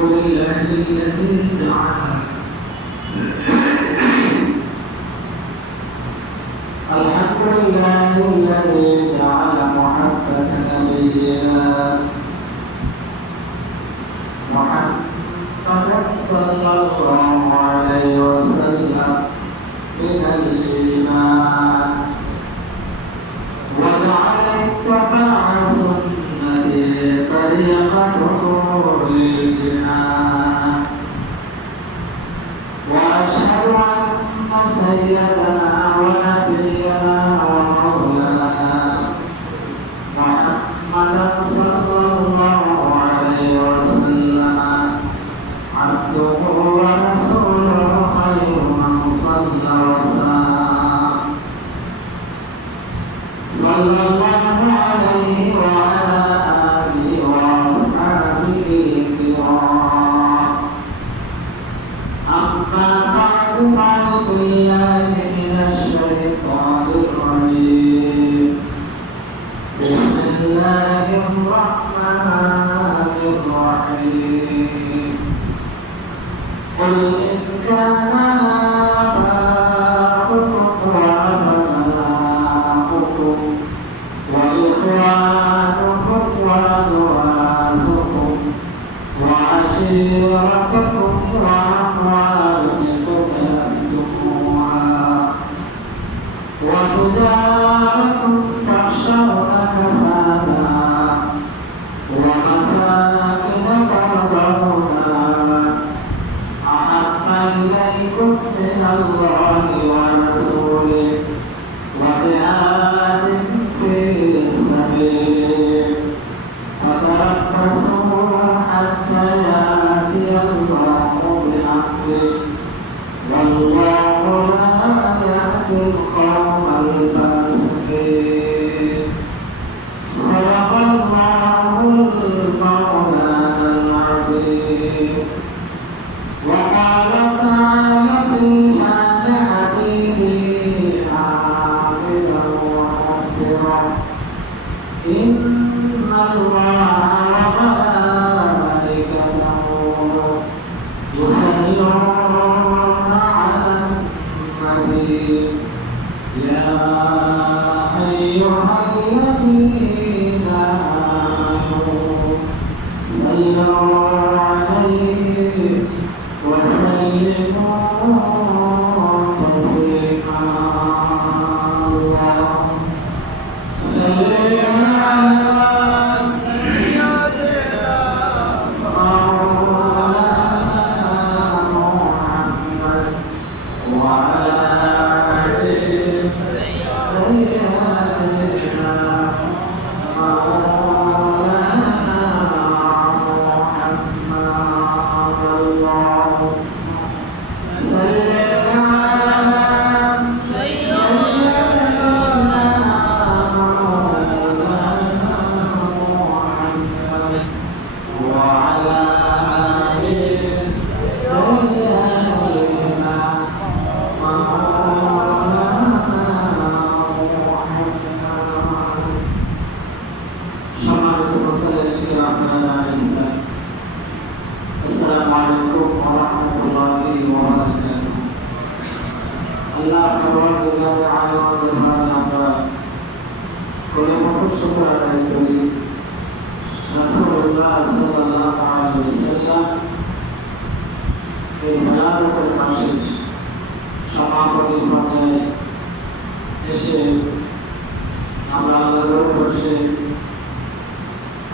لله الذي جعل الحمد لله الذي جعل محبة نبينا محمد صلى الله عليه وسلم من الإيمان وجعل اتباع سنته طريقة خروج الجنان وأشهد أن سيدنا ونبينا ومولانا محمدا صلى الله عليه وسلم عبده ورسوله خير من صلى وسلم صلى الله عليه وعلى آله وأصحابه الكرام أما بعد فأعوذ بالله من الشيطان الرجيم بسم الله الرحمن الرحيم قل إن كان آباؤكم وأبناؤكم وإخوانكم وأزواجكم وعشيرتكم وأموال اقترفتموها وتجارة تخشون كسادها ومساكن ترضونها أحب إليكم من الله ورسوله وجهاد في سبيله فتربصوا حتى يأتي الله بأمره والله لا يهدي القوم الفاسقين صدق الله المولانا العظيم وقال تعالى في شأن حبيبه عابدا ومغفرا إن الله وملائكته يصلون على النبي يا أيها الذين آمنوا صلوا عليه وسلموا تسليما اللهم صل على سيدنا مولانا محمد وعلى آل سيدنا مولانا محمد اللهم صل على سيدنا مولانا محمد وعلى آل سيدنا مولانا محمد সম্মানিত মুসলিম কিরাম ইসলাম আসসালামু আলাইকুম ওয়া রাহমাতুল্লাহি ওয়া বারাকাতুহু আল্লাহ পরওয়ারদিগার আলম জাহান আমরা কোলে মতো শুকর আদায় করি রাসূলুল্লাহ সাল্লাল্লাহু আলাইহি ওয়াসাল্লাম এই বায়াতের মাসে সমাপনী পর্যায়ে এসে আমরা আল্লাহর বসে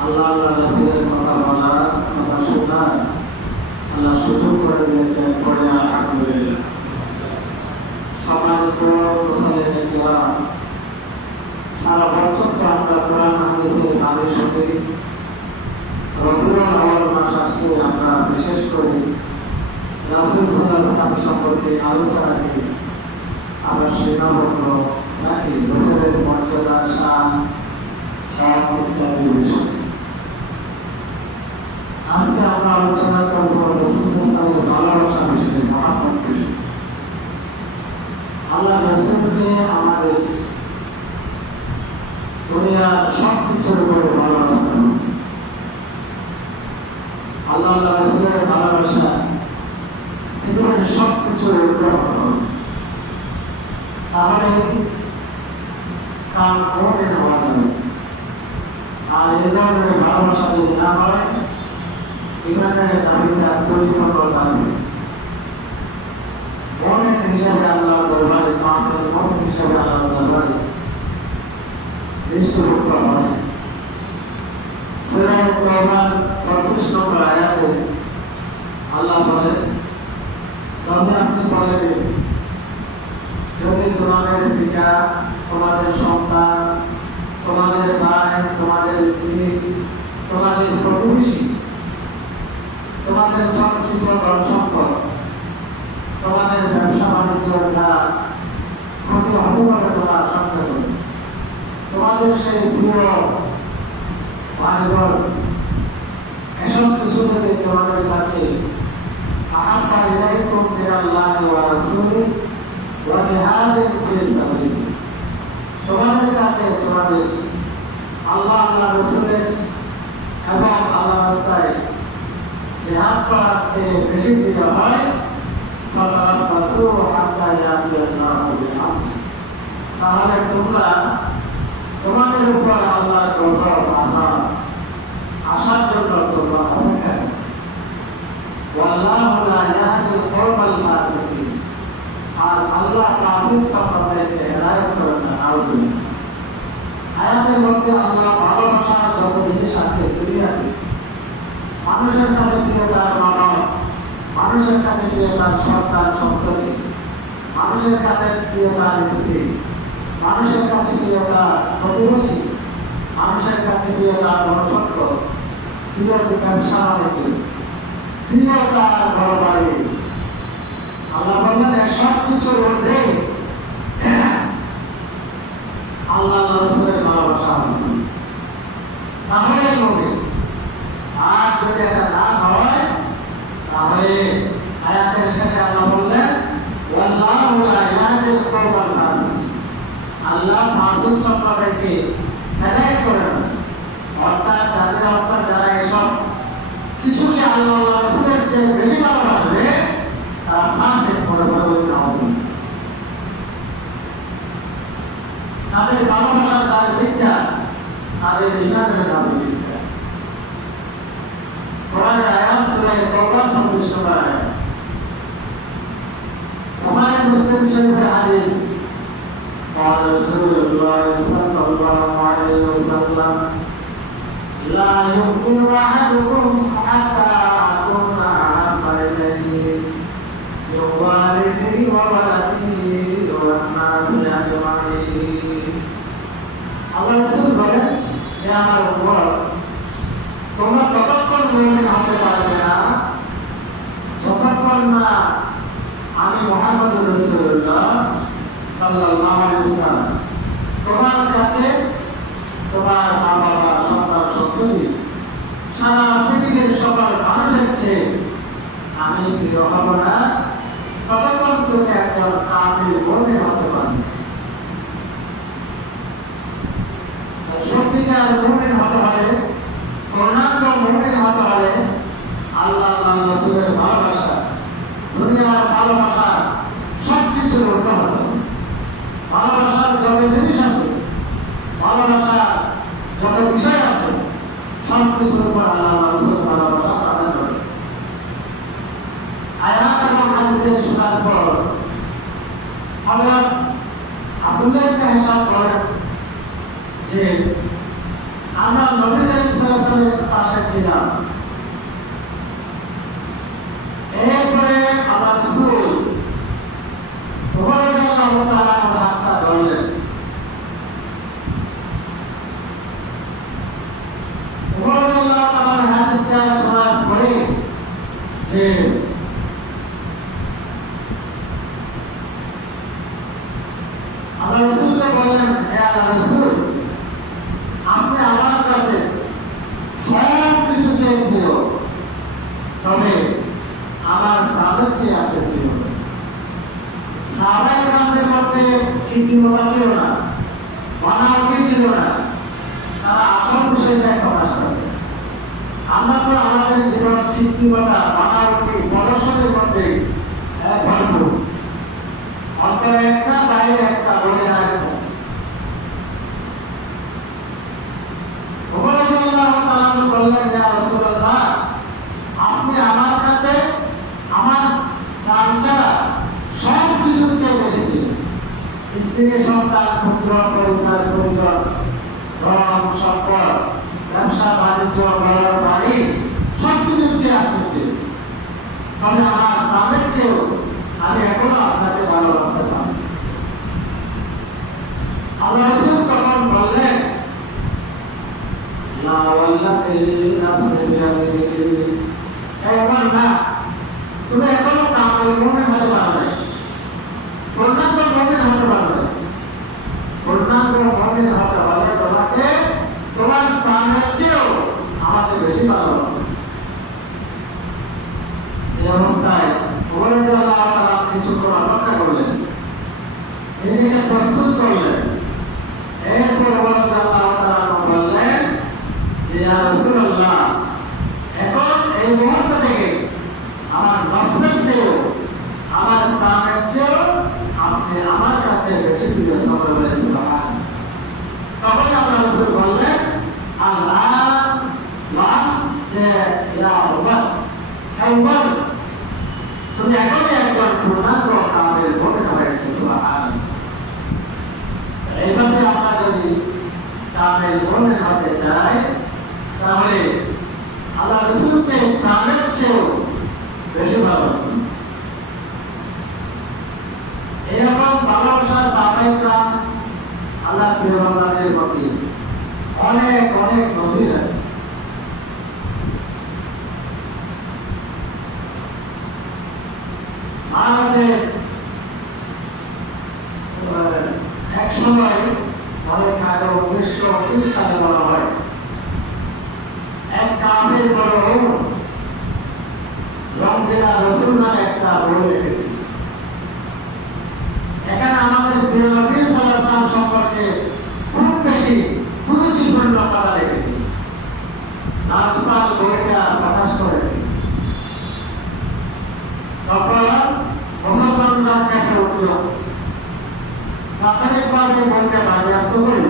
আল্লাহ রাসূলের কথা বলা কথা শোনা আল্লাহ সুযোগ করে দিয়েছেন পড়ে আলহামদুলিল্লাহ সম্মানিত মুসলিম কিরাম সারা বছর তো আমরা কোরআন হাদিসের আলোচনা শুনি রবিউল আউয়াল মাস আসলে আমরা বিশেষ করে রাসূল সাল্লাল্লাহু আলাইহি ওয়াসাল্লাম সম্পর্কে আলোচনা করি আমরা সীমাবদ্ধ নাকি রাসূলের মর্যাদা শান ইত্যাদি বিষয় আজকে আমরা আলোচনা করব রাসূল সাল্লাল্লাহু আলাইহি ওয়াসাল্লামের ভালোবাসা বিষয়ে মহব্বত বিষয়ে আল্লাহ রাসূলকে আমাদের দুনিয়ার সব কিছুর উপরে ভালোবাসতে হবে। আল্লাহ রাসূলের তাহলে কার মনে হওয়া যাবে। আর এ ধরনের ভালোবাসা যদি না হয় ইমানের দাবিটা পরিপূর্ণ করতে হবে। মনে হিসাবে আল্লাহ দরবারে কামের মন হিসাবে আল্লাহ দরবারে নিশ্চিত হয়। সূরা তাওবার 34 নম্বর আয়াতে আল্লাহ বলেন, তবে আপনি বলেন যদি তোমাদের পিতা, তোমাদের সন্তান, তোমাদের ভাই, তোমাদের স্ত্রী, তোমাদের প্রতিবেশী, তোমাদের সঞ্চিত ধন সম্পদ, তোমাদের ব্যবসা বাণিজ্য যা ক্ষতি হবে বলে তোমরা আশঙ্কা করবে, তোমাদের সেই প্রিয় বাড়িঘর, এসব কিছু যদি তোমাদের কাছে আহাব্বা ইলাইকুম মিনাল্লাহি ওয়া রাসূলিহি ওয়া জিহাদিন ফি সাবিলিহি, তোমাদের কাছে তোমাদের আল্লাহ আল্লাহ রাসূলের এবং আল্লাহর রাস্তায় জিহাদ করার চেয়ে বেশি প্রিয় হয়, ফাতারাব্বাসু হাত্তা ইয়াতিয়াল্লাহু বিআমরিহি, তাহলে তোমরা তোমাদের উপর আল্লাহর গজব আসার জন্য তোমরা অপেক্ষা করো। ওয়াল্লাহু লা ইয়াহদিল কওমাল ফাসিকিন, আর আল্লাহ ফাসিক সম্প্রদায়কে হেদায়েত করেন না। নাউযুবিল্লাহ। আয়াতের মধ্যে আল্লাহ ভালোবাসার যত জিনিস আছে দুনিয়াতে, মানুষের কাছে প্রিয় তার মানব, মানুষের কাছে প্রিয় তার সন্তান সন্ততি, মানুষের কাছে প্রিয় তার স্ত্রী, মানুষের কাছে প্রিয় তার প্রতিবেশী, মানুষের কাছে প্রিয় তার ধনসম্পদ, প্রিয় ব্যবসা বাণিজ্য, প্রিয় তার ঘর বাড়ি। আল্লাহ বললেন সব কিছুর মধ্যে আল্লাহ রাসূলের ভালোবাসা হবে, তাহলে হবে। আর যদি এটা না হয় তাহলে আয়াতের শেষে আল্লাহ বললেন ওয়াল্লাহু লা ইয়াহদিল কওমাল ফাসিকিন, আল্লাহ ফাসিক সম্প্রদায়কে হেদায়েত করেন না। অর্থাৎ যারা এসব কিছুকে আল্লাহ রাসূলের চেয়ে বেশি ভালোবাসবে তারা ফাসিক বলে বলে নাউযুবিল্লাহ। তাদের ভালোবাসার তার মিথ্যা, তাদের ইমানের দাবি মিথ্যা। কোরআনের আয়াত সূরা তাওবা 26 নম্বর আয়াত। বুখারী মুসলিম শরীফের হাদিস, قال رسول الله صلى الله عليه وسلم لا يؤمن أحدكم حتى أكون أحب إليه من والده وولده والناس أجمعين। আল্লাহ রাসূল বলেন, হে আমার উম্মত, তোমরা ততক্ষণ মুমিন হতে পারবে না যতক্ষণ না আমি মুহাম্মদুর রাসূলুল্লাহ সাল্লাল্লাহু আলাইহি ওয়াসাল্লাম তোমার কাছে তোমার মা বাবা, সন্তান সন্ততি, সারা পৃথিবীর সকল মানুষের চেয়ে আমি প্রিয় হব না, ততক্ষণ তুমি একজন কামিল মুমিন হতে পারবে। সত্যিকার মুমিন হতে হলে, পূর্ণাঙ্গ মুমিন হতে হলে আল্লাহ রাসূলের ভালোবাসা, দুনিয়ার ভালোবাসা সবকিছুর ঊর্ধ্বে হতে হবে। ভালোবাসার যত জিনিস আছে, ভালোবাসার যত বিষয় আছে, সব কিছুর উপর আল্লাহ রাসূলের ভালোবাসা আদায় করে। আয়াত এবং হাদিসে শোনার পর হযরত আব্দুল্লাহ ইবনে হিশাম বলেন যে আমরা নবী করিম সাল্লাল্লাহু আলাইহি ওয়াসাল্লামের পাশে ছিলাম। এরপরে আল্লাহ রাসূল ওমর রাদিয়াল্লাহু তাআলা আমার হাতটা ধরলেন। ওমর রাদিয়াল্লাহু তাআলা হাদিসটা শোনার পরে যে আল্লাহ রাসূলকে বললেন, হে আল্লাহ রাসূল, আপনি আমার কাছে সব কিছু চেয়ে প্রিয়, তবে আমার প্রাণের চেয়ে আপনি প্রিয়। সাহাবায়ে কেরামদের মধ্যে কৃত্রিমতা ছিল না, বানাওয়াটি ছিল না, তারা আসল বিষয়টা প্রকাশ করে। আমরা তো আমাদের জীবন কৃত্রিমতা, বানাওয়াটি, পরস্পরের মধ্যে ভরপুর, অন্তরে একটা বাইরে একটা বলে স্ত্রী সন্তান পুত্র পরিবার পরিজন ধন সম্পদ ব্যবসা বাণিজ্য ঘর বাড়ি সবকিছু চেয়ে আপনাকে, তবে আমার প্রাণের চেয়েও আমি এখনো আপনাকে ভালোবাসতে পারি। আল্লাহ রাসূল তখন বললেন, লা ওয়াল্লাহি নাফসি বিয়াদিহি, একবার না, তুমি এখনো কামেল মুমিন হতে পারবে, পূর্ণাঙ্গ মুমিন হতে পারবে। পূর্ণাঙ্গ মুমিন হতে হলে তোমাকে তোমার প্রাণের চেয়েও আমাকে বেশি ভালোবাসতে। এই অবস্থায় ওমর রাদিয়াল্লাহু তাআলা কিছুক্ষণ অপেক্ষা করলেন, নিজেকে প্রস্তুত করলেন। এরপর ওমর রাদিয়াল্লাহু তাআলা বললেন যে, ইয়া রাসূলুল্লাহ, এখন এই মুহূর্ত থেকে আমার নফসের চেয়েও আমার প্রাণের চেয়েও আপনি আমার কাছে বেশি প্রিয়। সুবহানাল্লাহ। তখন আল্লাহ রাসূল বললেন, আল্লাহ যে ইয়া ওমর, ওমর, তুমি এখনই একজন পূর্ণাঙ্গ কামেল মুমিন হয়েছে। সুবহানাল্লাহ। এইভাবে আমরা যদি কামেল মুমিন হতে চাই, তাহলে আল্লাহ রাসূলকে প্রাণের চেয়েও বেশি ভালোবাসুন। এরকম ভালোবাসা সাহাবায়ে কেরাম আল্লাহর প্রিয় বান্দাদের প্রতি অনেক অনেক নজির আছে। ভারতে এক সময় অনেক আগে 1930 সালে বলা হয়, এক কাফের বড় রমজান রাসূল নামে একটা বই লিখেছে। এখানে আমাদের প্রিয় নবী সাল্লাল্লাহু আলাইহি ওয়াসাল্লাম সম্পর্কে খুব বেশি কুরুচিপূর্ণ কথা লিখেছে। নাজপাল বইটা প্রকাশ করেছে। তখন মুসলমানরা কেঁপে উঠল, প্রাথমিকভাবে বইটা বাজেয়াপ্ত করল।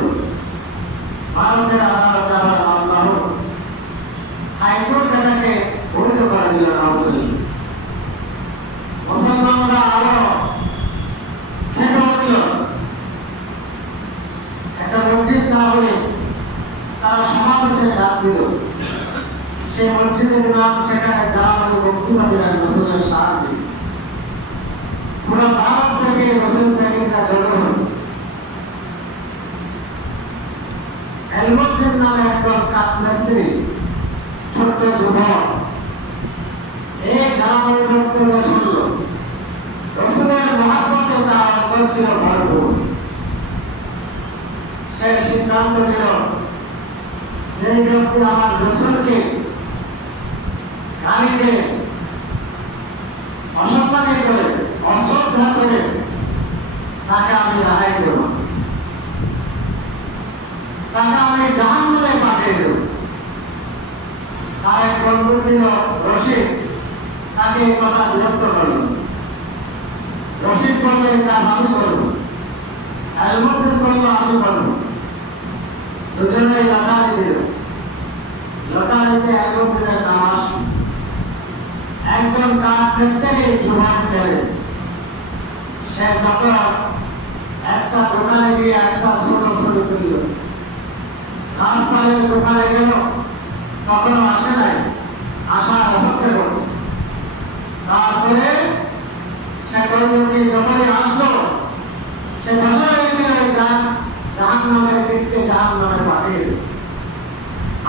ভারতের আদালতে আবার মামলা হল, হাইকোর্ট এটাকে বৈধ করে দিল। মুসলমানরা আরো খেপে উঠল। একটা মসজিদ না হলে তারা সমাবেশের ডাক দিল। সেই মসজিদের ইমাম সেখানে জানাতে বক্তব্য দিলেন রাসূলের সাহায্যে। পুরো ভারত থেকে রাসূল প্রেমিকরা জড়ো হল। এলমুদ্দিন নামে একজন কাঠমিস্ত্রি, ছোট্ট যুবক, এই জানানোর বক্তব্য শুনল। রাসূলের মহব্বতে তার অন্তর ছিল ভরপুর। সে সিদ্ধান্ত নিল, যে ব্যক্তি আমার রাসূলকে গালিতে অসম্মানী করে, অশ্রদ্ধা করে, তাকে আমি রেহাই দেব, তাকে আমি জাহান্নামে পাঠিয়ে দেব। তার এক বন্ধু ছিল রশিদ, তাকে এই কথা বিরক্ত করল। রশিদ বলল, এই কাজ আমি করব। এলমুদ্দিন বলল, আমি করব। দুজনেই লটারি দিল। লটারিতে এলমুদ্দিনের নাম আসলো। একজন কাঠমিস্ত্রি যুবক ছেলে, সে যখন একটা দোকানে গিয়ে একটা ছোট ছোট তুলল, রাস্তায় দোকানে গেল, তখনও আসে নাই, আসার অপেক্ষা করছে। তারপরে সে করল কি, যখনই আসলো, সে বসে হয়েছিল জাহান্নামের দিককে জাহান্নামে পাঠিয়ে দিল।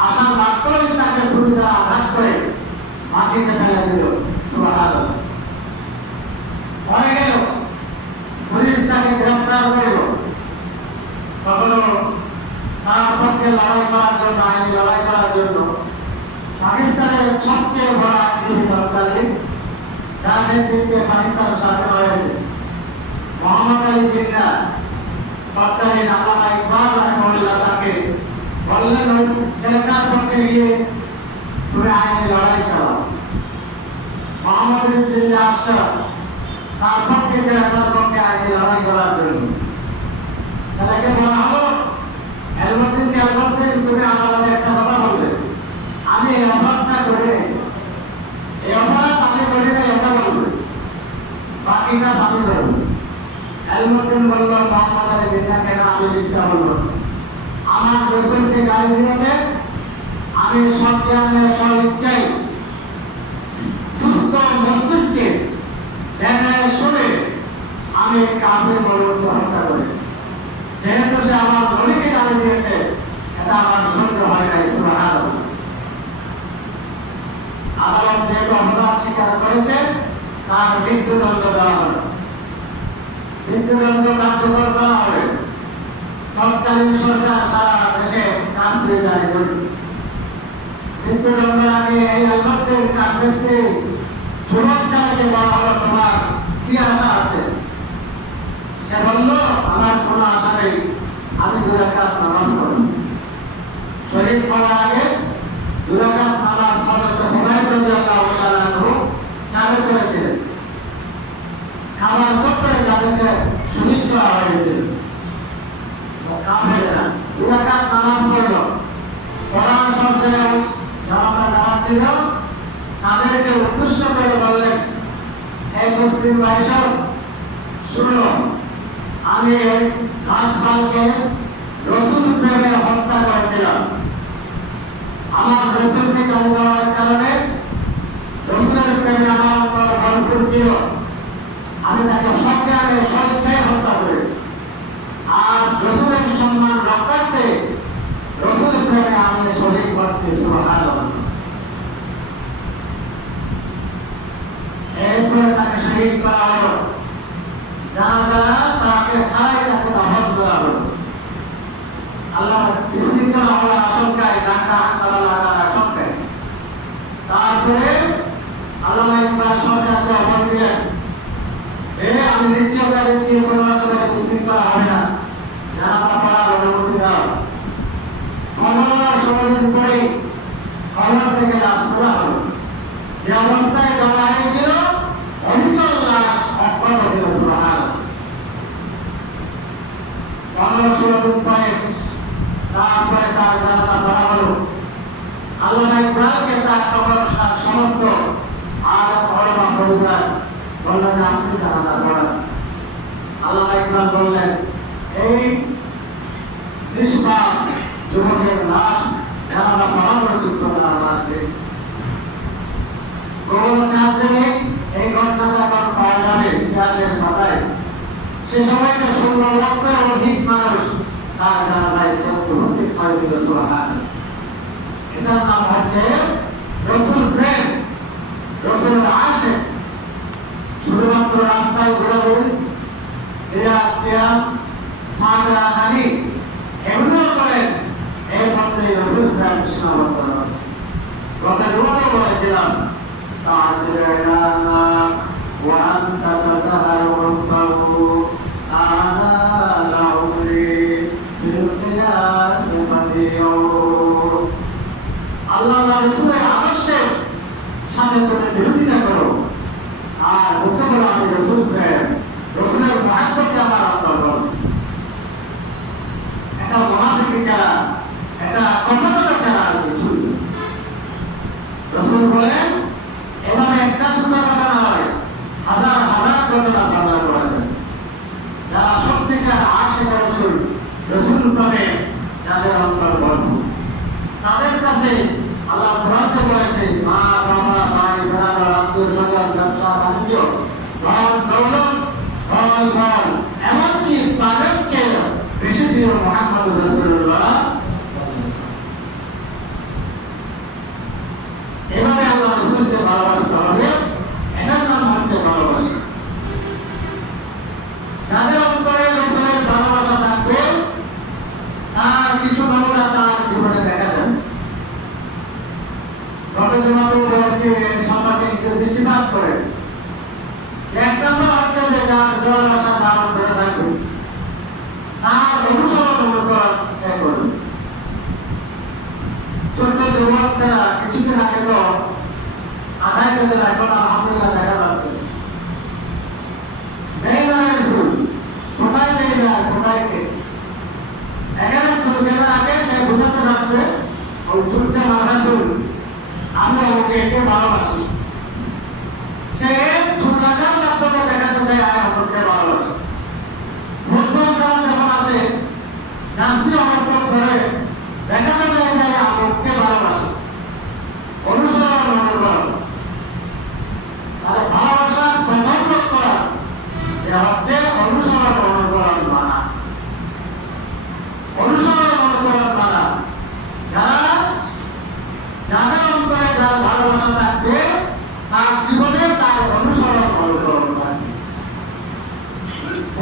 আসার মাত্রই তাকে ছুরি দ্বারা আঘাত করে মাটিতে ফেলে দিল। সুবহানাল্লাহ। পরে গেল, পুলিশ তাকে গ্রেফতার করল। তখনও তার পক্ষে লড়াই করার জন্য, আইনি লড়াই করার জন্য পাকিস্তানের সবচেয়ে বড় আইনজীবী তৎকালীন, যার নেতৃত্বে পাকিস্তান স্বাধীন হয়েছে, মোহাম্মদ আলী জিন্না, তৎকালীন আল্লামা ইকবাল রাহিমাহুল্লাহ, তাকে বললেন, ওই ছেলেটার পক্ষে গিয়ে তুমি আইনি লড়াই চালাও। মোহাম্মদ আলী জিন্না আসলো তার পক্ষে, ছেলেটার পক্ষে আইনি লড়াই করার জন্য। ছেলেকে বলা হলো, এলমুদ্দিনকে, এলমুদ্দিন, তুমি আদালতে একটা কথা বলবে, আমি এই অপরাধটা করি নাই, এই অপরাধ আমি করি নাই, এটা বলবে, বাকি কাজ আমি করব। এলমুদ্দিন বলল, মোহাম্মদ আমি সজ্ঞানে স্বইচ্ছায় সুস্থ মস্তিষ্কে জেনে শুনে আমি কাফের বলকে হত্যা করেছি। যেহেতু সে আমার নবীকে গালি দিয়েছে, এটা আমার সহ্য হয় নাই। সুবহানাল্লাহ। আদালত যেহেতু অপরাধ স্বীকার করেছে, তার মৃত্যুদণ্ড দেওয়া হবে। মৃত্যুদণ্ড কার্যকর করা হবে। তৎকালীন সরকার সারা দেশে কাঁপতে জারি করবে। মৃত্যুদণ্ডের আগে এই আলমাদের কাঠমিস্ত্রি যুবক চালাকে বলা হলো, তোমার কি আশা আছে? সে বলল, আমার কোনো আশা নেই, আমি 2 রাকাত নামাজ পড়ব। শহীদ হওয়ার আগে 2 রাকাত নামাজ হযরত হুমায়ুন রাদিয়াল্লাহু তাআলা আনহু চালু করেছিলেন। খাবার চত্বরে যাদেরকে শহীদ করা হয়েছে কাফেররা 2 রাকাত নামাজ পড়ল। পড়ার পরে জামাতা জানাচ্ছিল, তাদেরকে উদ্দেশ্য করে বললেন, হে মুসলিম ভাইসব, শুনো, আমি ঘাসপালকে রসুল প্রেমে হত্যা করেছিলাম। আমার রসুলকে জানি দেওয়ার কারণে রসুলের প্রেমে আমার অন্তর ভরপুর ছিল। আমি তাকে সজ্ঞানে স্বইচ্ছায় হত্যা করি। আজ রসুলের সম্মান রক্ষার্থে রসুলের প্রেমে আমি শহীদ করছি। সুবহানাল্লাহ। এরপরে তাকে শহীদ করা হলো। জানাজা তাকে সারাই তাকে দাফন করা হলো। আল্লাহ বিশৃঙ্খলা হওয়ার আশঙ্কায়, ঢাকা হাঙ্গামা লাগার আশঙ্কায় তারপরে আল্লামা ইকবাল সরকারকে আহ্বান দিলেন যে আমি নিশ্চয়তা দিচ্ছি কোনো রকমের বিশৃঙ্খলা হবে না, জানাজা পড়ার অনুমতি দাও। 15-16 দিন পরে খবর থেকে লাশ তোলা হলো। যে অবস্থায় দেওয়া হয়েছিল অবিকল লাশ অক্ষত ছিল। সুবহানাল্লাহ। 15-16 দিন পরে তারপরে তার জানাজা পড়া হলো। আল্লামা ইকবালকে তার তখন সমস্ত আলেম ওলামা পরিবার বললেন যে আপনি জানাজা পড়ান। আল্লামা ইকবাল বললেন, এই নিষ্পাপ যুবকের লাশ জানাজা পড়ানোর যোগ্যতা আমার নেই। গোপন চাঁদ থেকে এই ঘটনাটা এখন পাওয়া যাবে ইতিহাসের পাতায়। সে সময়টা 16 লক্ষের অধিক মানুষ তার জানাজায় উপস্থিত হয়েছিল। সুবহানাল্লাহ। এটার নাম হচ্ছে রসুল প্রেম, রসুলের আশিক। শুধুমাত্র রাস্তায় ঘোরাঘুরি, হানি এগুলো করেন, এর মধ্যে রসুল প্রেম সীমাবদ্ধ নয়। গত জীবনেও বলেছিলাম, আল্লাহ রসুলের আদর্শের সাথে তুমি বিরোধিতা করো আর মুখে বলো আমি রসুল প্রেম, রসুলের মহাব্বতে আমার অন্তর্গত। এটা মুনাফিকি ছাড়া, এটা কপটতা ছাড়া আর কিছু। রসুল বলেন, এভাবে একটা দুটো ঘটনা হয়, হাজার হাজার ঘটনা বর্ণনা করা যায়। যারা সত্যিকার আশিক রসুল, রসুল প্রেমে যাদের অন্তর ভরপুর, তাদের কাছে আল্লাহ কোরআনে বলেছে, মা বাবা ভাই বেড়াদার আত্মীয় স্বজন ব্যবসা বাণিজ্য ধন দৌলত ফল বল এমনকি প্রাণের চেয়ে বেশি প্রিয় মুহাম্মদ রাসূলুল্লাহ। এভাবে আল্লাহ রসুলকে ভালোবাসতে হবে, এটার নাম হচ্ছে ভালোবাসা। যাদের অন্তরে রসুলের ভালোবাসা থাকবে তার কিছু নমুনা তার জীবনে দেখা যায়। গত জমাতেও বলেছে, সম্পর্কে কিছু দৃষ্টিপাত করেছে। এক নম্বর হচ্ছে যে যার ভালোবাসা তার অন্তরে থাকবে, তার অনুসরণ অনুকরণ সে করবে। ছোট্ট যুবক ছাড়া কিছুদিন আগে তো 28 থেকে এখন আলহামদুলিল্লাহ দেখা যাচ্ছে কোথায় নেই না কোথায় কে এখানে চুল কেনার আগে সে বোঝাতে যাচ্ছে ওই চুলটা মাথা চুল আমি ওকে ভালোবাসি। সে চুল রাখার মাধ্যমে দেখাতে চাই আমাকে ভালোবাসি। ফুটবল খেলা যখন আসে জার্সি অবর্তন করে দেখাতে চাই যে আমাকে ভালোবাসি। যাদের অন্তরে যার ভালোবাসা থাকবে তার জীবনে তার অনুসরণ থাকবে।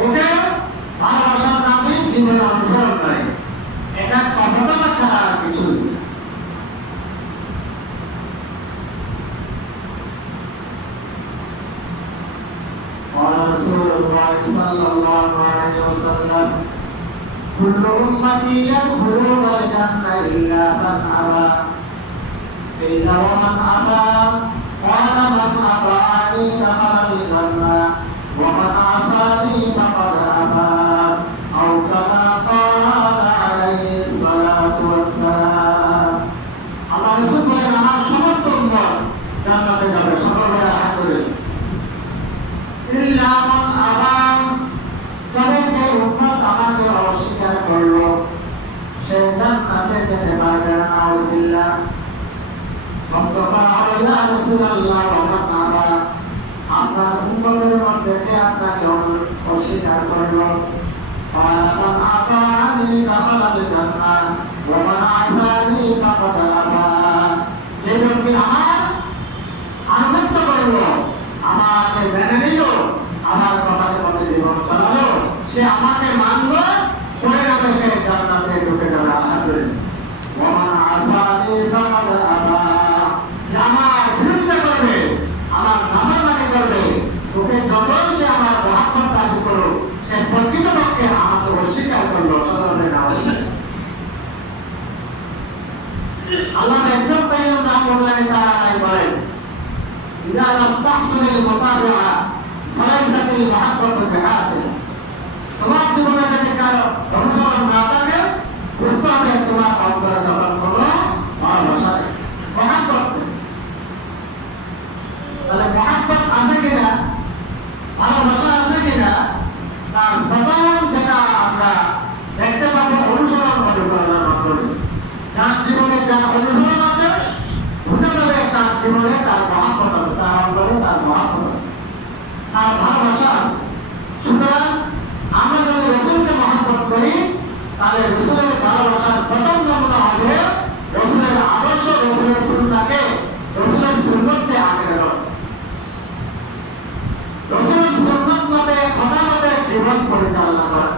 ওকে ভালোবাসার নামে জীবনে অনুসরণ নাই, এটা কপটতা ছাড়া আর কিছুই না। قال رسول الله صلى الله عليه وسلم كل أمتي يدخلون الجنة إلا من أبى قيل ومن أبى قال من أطاعني دخل الجنة ومن عصاني فقد أبى أو كما قال عليه الصلاة والسلام الله رسول বলেন আমার সমস্ত উম্মত জান্নাতে যাবে, সকলে আলহামদুলিল্লাহ। ইল্লা মান আবা, তবে যে উম্মত আমাকে অস্বীকার করলো সে জান্নাতে যেতে পারবে না। নাউযুবিল্লাহ। মুস্তাফা আলাইহি রাসূলুল্লাহ ওয়া আপনার উম্মতের মধ্যে কে আপনাকে অস্বীকার করলো? قال من أطاعني دخل الجنة ومن عصاني فقد أبى। যে ব্যক্তি আমার আনুগত্য করলো, আমাকে মেনে নিল, আমার কথার মধ্যে জীবন চালালো, সে আমাকে মানলো, পরে যাবে সে জান্নাতে ঢুকে যাবে। আলহামদুলিল্লাহ। ওমান আসানি ফাকাদ আবা, যে আমার বিরোধিতা করবে, আমার নাফরমানি করবে, ওকে যতই সে আমার মহব্বত দাবি করুক, সে প্রকৃতপক্ষে আমাকে অস্বীকার করলো। আল্লাহ একদম কাইয়্যুম রাহমাতুল্লাহি তাআলা বলেন ইযা লাম তাহসিল মুতাবিআ ফালাইসাত আল মুহাব্বাতু বিহাসিলা। তোমার জীবনে যদি কারো অনুসরণ না থাকে, বুঝতে হবে তোমার অন্তরে তখন কোনো ভালোবাসা নেই, মহব্বত নেই। তাহলে মহব্বত আছে কিনা, ভালোবাসা আছে কিনা, তার প্রথম যেটা আমরা দেখতে পাবো অনুসরণ করার মাধ্যমে। যার জীবনে যার অনুসরণ আছে, বুঝে যাবে তার জীবনে তার মহব্বত আছে, তার অন্তরে তার মহব্বত আছে, তার ভালোবাসা আছে। সুতরাং আমরা যদি রসুলকে মহব্বত করি, তাহলে রসুলের ভালোবাসার প্রথম নমুনা হবে রসুলের আদর্শ, রসুলের সুন্নাহকে, রসুলের সুন্নতকে আঁকড়ে ধরা, রসুলের সুন্নত মতে, কথা মতে জীবন পরিচালনা করা।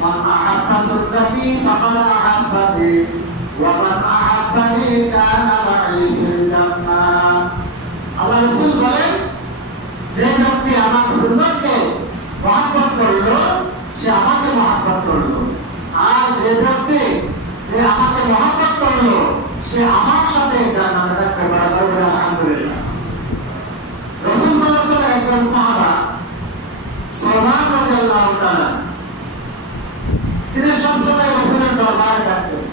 মান আহাব্বা সুন্নতি ফাকাদ আহাব্বানি ওয়া মান আহাব্বানি কানা মা'i ফিল জান্নাহ। আল্লাহ রাসূল বলেন, যে ব্যক্তি আমার সুন্নতকে মহব্বত করলো সে আমাকে মহব্বত করলো, আর যে ব্যক্তি যে আমাকে মহব্বত করলো সে আমার সাথে জান্নাতে থাকতে পারবে। আলহামদুলিল্লাহ। রাসূল সাল্লাল্লাহু আলাইহি ওয়াসাল্লাম একজন সাহাবা সুবহান রাদিয়াল্লাহু তাআলা, তিনি সবসময় রাসূলের দরবারে থাকতেন,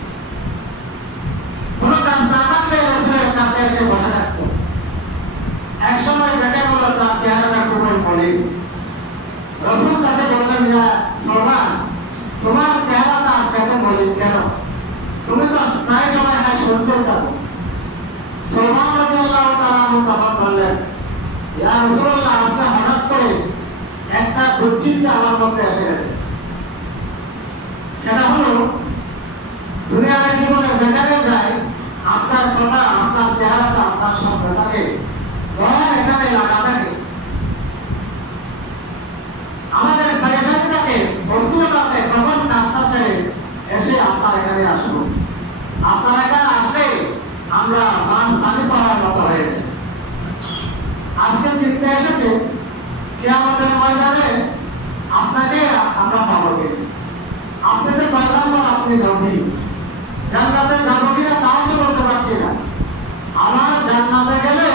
কোনো কাজ না থাকলে রাসূলের কাছে এসে বসে থাকতেন। এক সময় দেখা গেল তার চেহারাটা খুবই মলিন। রাসূল তাকে বললেন, ইয়া সুবহান, তোমার চেহারাটা আজকে এত মলিন কেন? তুমি তো প্রায় সময় শুনতে থাকো। সুবহান রাদিয়াল্লাহু তাআলা তখন বললেন, ইয়া রাসূলুল্লাহ, আজকে হঠাৎ করে একটা দুশ্চিন্তা আমার মধ্যে এসে গেছে। সেটা হলো, দুনিয়ার জীবনে যেখানে যাই আপনার কথা, আপনার চেহারাটা আপনার সঙ্গে থাকে, মন এখানে লাগা থাকে, আমাদের পরেশানি থাকে, বস্তুতাতে কখন কাজটা সেরে এসে আপনার এখানে আসবো। আপনার এখানে আসলে আমরা মাছ পানি পাওয়ার মতো হয়ে যায়। আজকে চিন্তা এসেছে কিয়ামতের ময়দানে আপনাকে আমরা পাবো কিনা, আপনি যে পয়গম্বর, আপনি নবী, জান্নাতে যাবো কিনা তাও তো বলতে পারছি না। আমার জান্নাতে গেলে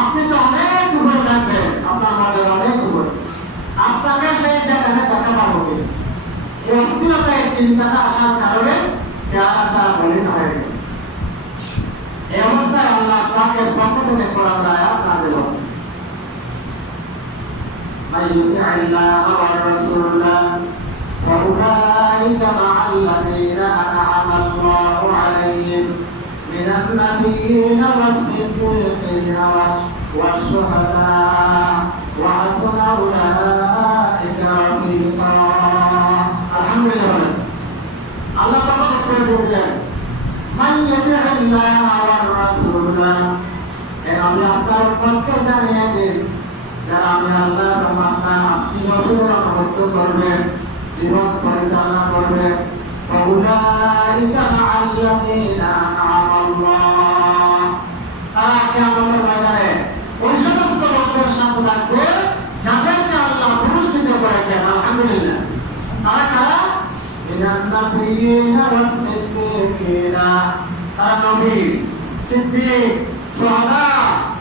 আপনি তো অনেক উপরে থাকবেন, আপনার মধ্যে অনেক উপরে, আপনাকে সেই জায়গায় দেখা পাবো কিনা, এই অস্থিরতা, এই চিন্তাটা আসার কারণে চেহারাটা মলিন হয়ে গেছে। এই অবস্থায় আল্লাহ পাকের পক্ষ থেকে কোরআন আয়াত নাযিল হচ্ছে, মান ইউতি'আল্লাহা ওয়ার রাসূলা فأولئك مع الذين أنعم الله عليهم من النبيين والصديقين والشهداء وحسن أولئك رفيقا। الحمد لله। الله تبارك وتعالى মান ইয়াতিল্লাহ ওয়ার রাসূলা, আমি আপনার পক্ষে জানিয়ে দিন যারা আমি আল্লাহ এবং আপনার আপনি রাসূলের অনুগত্য করবে, জীবন পরিচালনা করবে, ফাউলাইকা মা'আল্লাযীনা আন'আমা আল্লাহ, তারা কিয়ামতের ময়দানে ওই সমস্ত লোকদের সাথে থাকবে যাদেরকে আল্লাহ পুরস্কৃত করেছেন। আলহামদুলিল্লাহ। তারা কারা? মিনান নাবিয়্যিনা ওয়াস সিদ্দীকিনা, তারা নবী, সিদ্দীক, শুহাদা,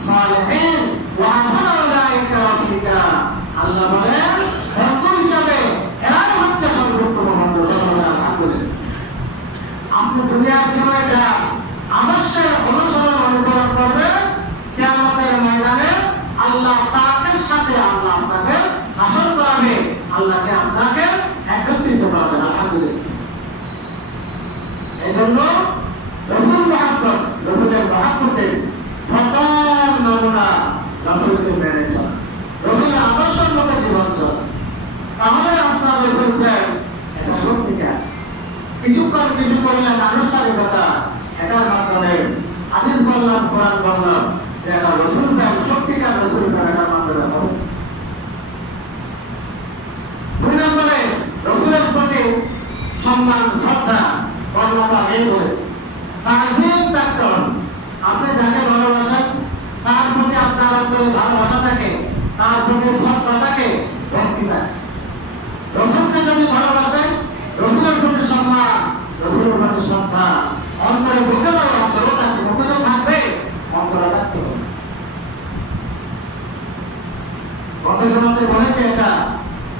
সালেহিন ওয়া হাসানা উলাইকা রাফিকা। আল্লাহ বলেন বন্ধু হিসাবে এরাই হচ্ছে সর্বোত্তম বন্ধু। আলহামদুলিল্লাহ। আপনি দুনিয়ার জীবনে যা আদর্শের অনুসরণ অনুকরণ করবে, কিয়ামতের ময়দানে আল্লাহ তাদের সাথে আল্লাহ আপনাকে হাসর করাবে, আল্লাহকে আপনাকে একত্রিত করবেন। আলহামদুলিল্লাহ। এই জন্য রাসূল মুহাম্মদ, রাসূলের মহব্বতের প্রথম নমুনা রাসূলকে মেনে চলা, রাসূলের আদর্শের মতো জীবন চলা। তাহলে আপনার রাসূল প্রেম এটা সত্যিকার। কিছুক্ষণ কিছু করলেন আনুষ্ঠানিকতা, এটার মাধ্যমে হাদিস বললাম, কোরআন বললাম, যে এটা রাসূল প্রেম, সত্যিকার রাসূল প্রেম, এটার মাধ্যমে হবে। দুই নম্বরে রাসূলের প্রতি সম্মান, শ্রদ্ধা, বর্ণনা আগেই বলেছি। তাজিম তাকদর, আপনি যাকে ভালোবাসেন তার প্রতি আপনার অন্তরে ভালোবাসা থাকে, তার প্রতি ভক্তি থাকে, ভক্তি থাকে। রাসূলকে যদি ভালোবাসেন, রাসূলের প্রতি সম্মান, রাসূলের প্রতি শ্রদ্ধা, অন্তরে বুকে দাও, অন্তরে থাকবে, বুকে তো থাকবে, অন্তরে থাকতে হবে। গতজনতে বলেছে এটা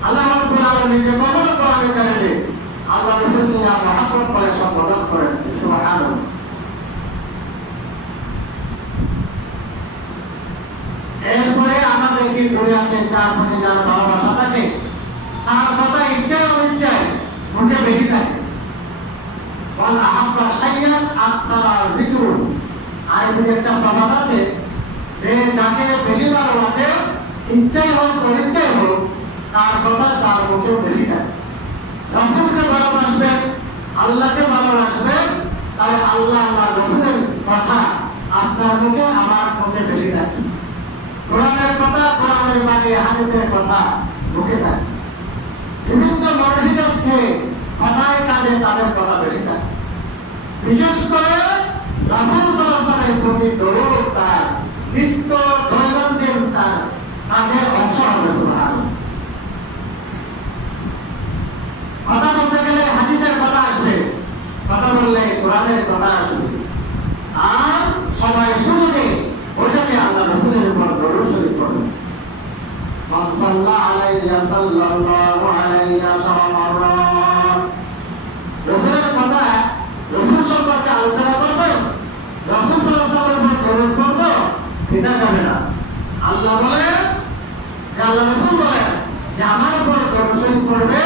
আল্লাহ রাব্বুল আলামিন যে কখনো কোরআনে কারিমে আল্লাহ রাসূলকে মহব্বত করে সম্বোধন করেন। সুবহানাল্লাহ। এরপরে আমরা দেখি দুনিয়াতে যার প্রতি যার ভালোবাসা থাকে, তার কথা ইচ্ছায় অনিচ্ছায় মুখে বেশি থাকে। ওয়াল আহাব্বা শাইয়ান আক্তারা যিকরু, আর এর একটা প্রভাব আছে যে যাকে বেশি ভালোবাসে, ইচ্ছাই হোক অনিচ্ছাই হোক, তার কথা তার মুখে বেশি থাকে। রাসূলকে ভালোবাসবে, আল্লাহকে ভালোবাসবে, তাহলে আল্লাহ আল্লাহ রাসূলের কথা আপনার মুখে আমার মুখে বেশি থাকে। কোরআনের কথা কোরআনের বাণী, হাদিসের কথা মুখে থাকে। বিভিন্ন মানুষের চেয়ে কথায় কাজে তাদের কথা বেশি থাকে। বিশেষ করে রাসূল সাল্লাল্লাহু আলাইহি ওয়াসাল্লামের প্রতি দরুদ তার নিত্য দৈনন্দিন তার কাজের অংশ হবে। সুবহানাল্লাহ। কথা বলতে গেলে হাদিসের কথা আসবে, কথা বললে কোরআনের কথা আসবে, আর সবাই শুরুতে ওইটাকে আল্লাহ রাসূলের উপর দরুদ শরীফ পড়বে। মান সাল্লাল্লাহু আলাইহি সাল্লাল্লাহু আলাইহি ওয়াসাল্লাম, রাসূলের কথা, রাসূল সম্পর্কে আলোচনা করবে, রাসূল সাল্লাল্লাহু আলাইহি ওয়াসাল্লামের উপর দরুদ পড়বে, এটা যাবে না। আল্লাহ বলেন যে আল্লাহ রাসূল বলেন যে আমার উপর দরুদ শরীফ পড়বে,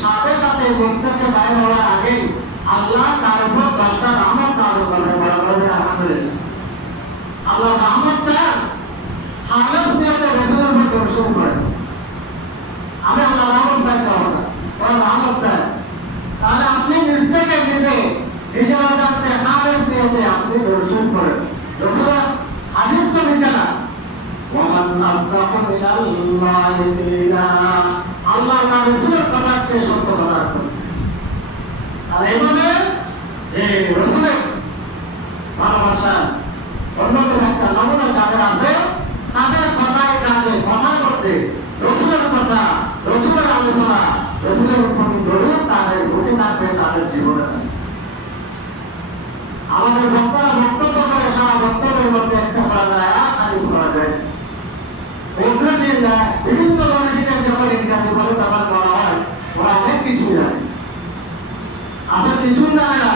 সাথে সাথে মুখ থেকে বাইরে হওয়ার আগে আল্লাহ তার উপর 10টা রহমত নাযিল করবে। বলা করবে আলহামদুলিল্লাহ। আল্লাহ রহমত চান, খালেস নিয়তে রাসূলের উপর দরুদ শরীফ পড়েন। আমি আল্লাহ রহমত চাইতে হবে না, ওরা রহমত চান। তাহলে আপনি নিজ থেকে নিজের অজান্তে খালেস নিয়তে আপনি দরুদ শরীফ পড়েন। রাসূলের হাদিস তো নিচে না, ওয়ামান আসদাকু মিনাল্লাহি কিলা, আল্লাহ তার রাসূলের কথার চেয়ে সত্য কথা রাখবেন। তাহলে এইভাবে যে রাসূলের ভালোবাসা অন্যতম একটা নমুনা যাদের আছে, তাদের কথায় কাজে, কথার মধ্যে রাসূলের কথা, রাসূলের আলোচনা, রাসূলের প্রতি দরুদ তাদের মুখে থাকবে, তাদের জীবনে থাকবে। আমাদের বক্তারা বক্তব্য করে, সারা বক্তব্যের মধ্যে একটা করা যায়, হাদিস করা যায়, বিভিন্ন মানুষের যখন ইংরেজি বলে তখন বলা হয় ওরা অনেক কিছু জানে, আসলে কিছুই জানে না।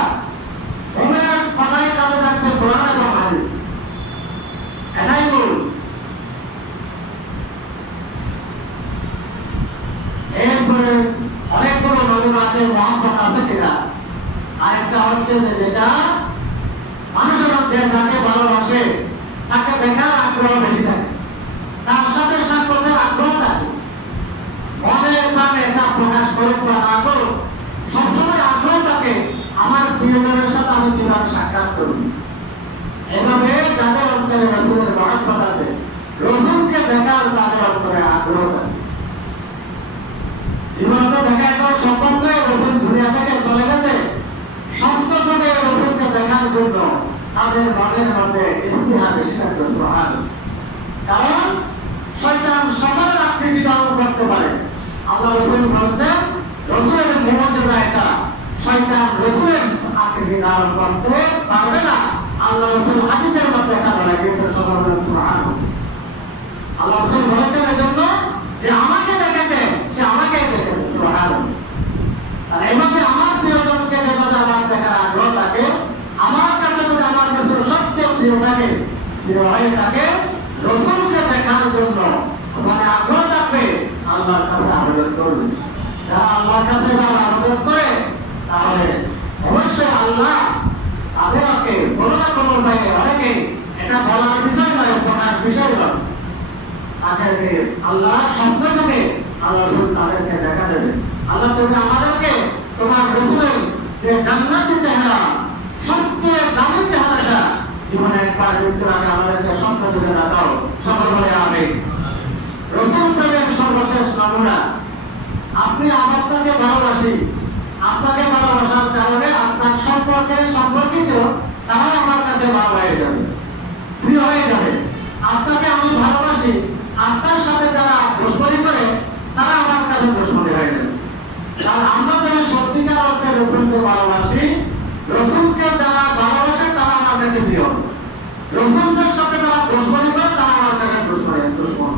ওদের কথায় কাজে থাকবে কোরআন এবং হাদিস, এটাই বল। এরপরে অনেকগুলো নমুনা আছে, মহব্বত আছে কিনা। আরেকটা হচ্ছে যে যেটা মানুষের মধ্যে যাকে ভালোবাসে তাকে দেখার আগ্রহ বেশি থাকে, তার সাথে সাক্ষাতের আগ্রহ থাকে, মনের প্রাণে তা প্রকাশ করুক বা না করুক, সবসময় আগ্রহ থাকে আমার প্রিয়জনের সাথে আমি কিভাবে সাক্ষাৎ এভাবে যাদের অন্তরে রাসূলের মহব্বত আছে, রাসূলকে দেখার তাদের অন্তরে আগ্রহ থাকে। জীবনে দেখা গেল সম্ভব নয়, রাসূল দুনিয়া থেকে চলে গেছে, সত্য যুগে রাসূলকে দেখার জন্য তাদের মনের মধ্যে স্পৃহা বেশি থাকবে। সুবহানাল্লাহ। কারণ শয়তান সকলের আকৃতি ধারণ করতে পারে। আল্লাহ রাসূল বলেছেন রাসূলের মুজিজা এটা, শয়তান রাসূলের আকৃতি ধারণ করতে পারবে না। আল্লাহ রাসূল হাদিসের মধ্যে এটা বলে গিয়েছেন। সুবহানাল্লাহ। আল্লাহ রাসূল বলেছেন এজন্য যে আমাকে দেখেছে সে আমাকেই দেখেছে। সুবহানাল্লাহ। আর এভাবে আমার প্রিয়জনকে যেভাবে আমার দেখার আগ্রহ থাকে, আমার কাছে যদি আমার রাসূল সবচেয়ে প্রিয় থাকে, প্রিয় হয়ে থাকে, রাসূলকে দেখার জন্য মানে আগ্রহ থাকবে, আল্লাহর কাছে আবেদন করবে। যারা আল্লাহর কাছে আবেদন করে তাহলে অবশ্যই আল্লাহ তাদেরকে কোনো না কোনো উপায়ে, অনেকেই এটা বলার বিষয় নয়, বলার বিষয় নয়, তাদেরকে আল্লাহ স্বপ্ন যুগে আল্লাহ রাসূল তাদেরকে দেখা দেবে। আল্লাহ তুমি আমাদেরকে তোমার রাসূলের যে জান্নাতি চেহারা, সবচেয়ে দামি চেহারাটা জীবনে একবার মৃত্যুর আগে আমাদেরকে স্বপ্ন যুগে দেখাও। সকল বলে আমিন। রাসূল প্রেমের সর্বশেষ নমুনা, আপনি আপনাকে ভালোবাসি, আপনাকে ভালোবাসার কারণে আপনার সম্পর্কিত তারা আমার কাছে ভালো হয়ে যাবে, প্রিয় হয়ে যাবে। আপনাকে আমি ভালোবাসি, আপনার সাথে যারা দুশ্মনী করে তারা আমার কাছে দুশ্মনী হয়ে যাবে। আর আমরা যারা সত্যিকার অর্থে রাসূলকে ভালোবাসি, রাসূলকে যারা ভালোবাসে তারা আমার কাছে প্রিয়। রাসূলের সাথে যারা দুশ্মনী করে তারা আমার কাছে দুশ্মন।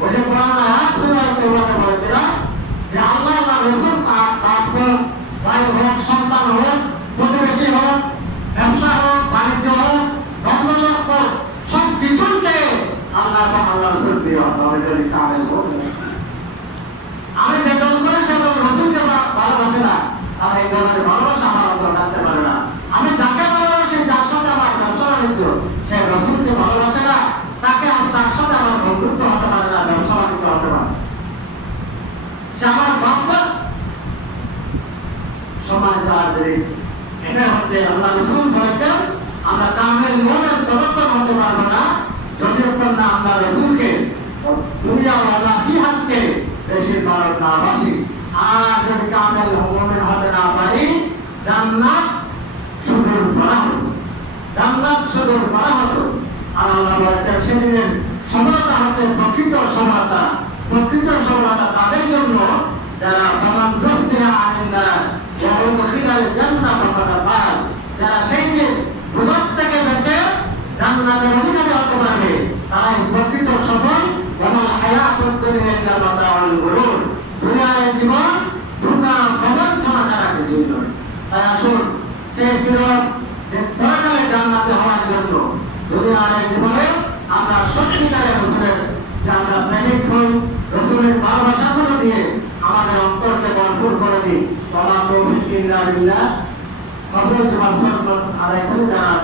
ওই যে কোরআন আয়াত সূরা তাওবাতে বলেছিল যে আল্লাহ রাসূল ভাই হোক, সন্তান হোক, প্রতিবেশী হোক, ব্যবসা হোক, বাণিজ্য হোক, ধনদৌলত হোক, সব কিছুর চেয়ে আল্লাহ এবং আল্লাহ রাসূল প্রিয়। আমি যে দল করে সে দল রাসূলকে ভালোবাসে না, তারা এই দলের ভালোবাসা আমার অন্তর থাকতে পারে না। আমি যাকে ভালোবাসি, যার সাথে আমার ব্যবসা বাণিজ্য, সে রাসূলকে ভালোবাসে না, তাকে তার সাথে আমার বন্ধুত্ব হতে পারে না, ব্যবসা বাণিজ্য হতে পারে। সে আমার বান্ধব। সম্মানিত হাজিরিন, এটা হচ্ছে আল্লাহ রাসূল বলেছেন আমরা কামেল মুমিন ততক্ষণ হতে পারবো না যতক্ষণ না আমরা রাসূলকে দুনিয়া ওয়ালা কি হচ্ছে বেশি ভালো না বাসি। আর যদি কামেল মুমিন হতে না পারি, জান্নাত সুদূর বলা হতো, জান্নাত সুদূর বলা হতো। আর আল্লাহ বলেছেন সেদিনের সফলতা হচ্ছে প্রকৃত সফলতা। প্রকৃত সফলতা তাদের জন্য যারা ফামান যুযিহা আনিন নার ওয়া উদখিলাল জান্নাত ফাকাদ ফাজ, যারা সেই যে দুজক থেকে বেঁচে জান্নাতের অধিকারী হতে পারবে তারাই প্রকৃত সফল। ওয়াল হায়াতুদ দুনিয়া ইল্লা মাতাউল গুরুর, দুনিয়ার জীবন ধোঁকা প্রবঞ্চনা ছাড়া কিছুই নয়। তাই আসুন সেই সিরাত যে পরকালে জান্নাতে হওয়ার জন্য দুনিয়ার জীবনে আমরা সত্যিকারের রাসূলের যে আমরা প্রেমিক হই, রাসূলের ভালোবাসাগুলো দিয়ে আমাদের অন্তরকে ভরপুর করে দিই। ওয়া মা তাওফীক ইল্লা বিল্লাহ। খবর সুন্নাত আদায় করে যারা